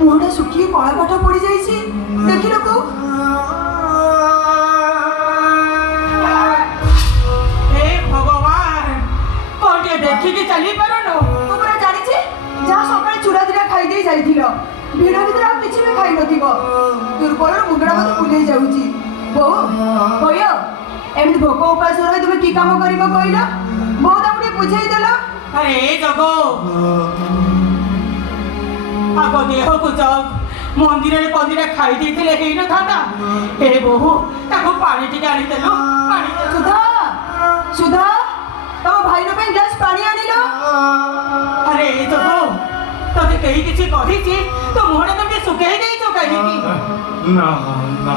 मुहटा सुखी कला काठ पड़ जाइए देखिल बो भगवान कौन टे देखिकी चली पारनु तू पूरा जानी जहाँ सकाଳେ चूड़ा दिटा खाई दे जाइथिल भिड़ भीतर आ किछि भी खाई नथिब दुर्बल मुंडा मत बुले जाउची बो भय एमती भोक उपास रही तुम कि काम कर कहल बो तुमको बुझे देल अरे जगो आग देह को जग मंदिर पंदिर खाई देते ही न था ए बहु ताको पानी टिके आनी देलो पानी सुधा सुधा तुम भाई ग्लास पानी आनिल अरे जगो तते कहीं किसी कही तो मुहटा तुमके सुखाई दे तो कहीं ना ना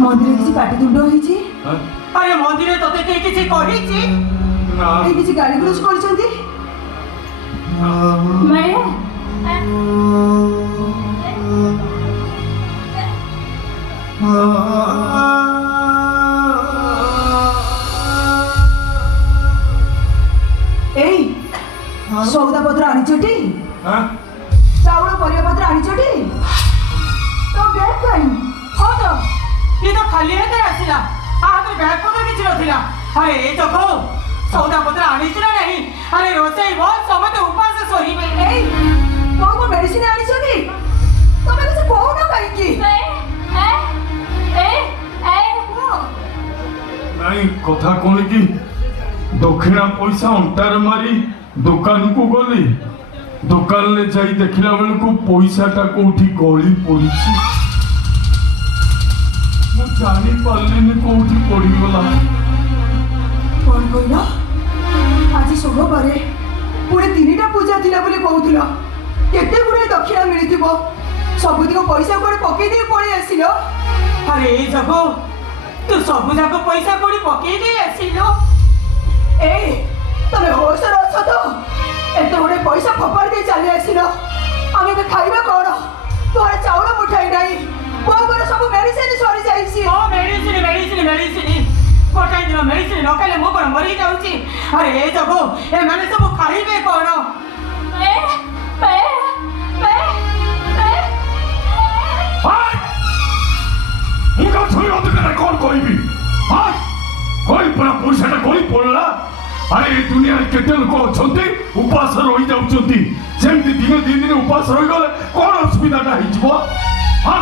मंदिर किसी पाटितुंड होईची अरे मंदिर तते कहीं किसी कही ना ए किसी गाली गुलज करछंती मैं सौदा पत्र आनीचटी चाउल परिया पत्र आनीचटी तो बैग कहीं हाँ तो ये तो खाली है तेरा आसिला आगे बैग पत्र किसी नथिला अरे ए जगो सौदा पत्र आनी ना नहीं अरे रोसई बहुत समते उपास सोही में ए को मेडिसिन आनीचटी तमे किछ कहू ना काई की नहीं कथा कौन कि दक्षिणा पैसा अंटार मारी दुकान को गली दुकान ले जाई देखला बेल को पैसाटा कोठी गली पड़ी मु जानी पारलिनी कोठी पड़ी गला कौन कहल आज सोमवार पुणे 3टा पूजा थिला बोली कहूथिल केते गुडे दक्षिणा मिलिथिबो सबुदिन पैसा कोडे पकई दे पळी आसिलो अरे ए जगो तू सब जाक पैसा कोड़ी पकई दे आसिलो ए तमे होशर अछ तो एते गुडे पैसा फपाड़ दे चली आसिलो आमे के खाइबा कोन तोरे चाउल मुठाई नाही कोबर सब मेडिसिन सरी जाईसी ओ मेडिसिन कोटाई दिन मेडिसिन न खाइले मो पर मरी जाउची अरे ए जगो ए माने सब खाइबे कोन मुका छोई अधिकार कौन कहबी हां कोई परा पैसाटा कोई पड़ला अरे दुनिया केते लोक अछंती उपास रही जाउछंती सेमती दिन दिन उपास रही गले कोन असुविधाटा हिजबो हां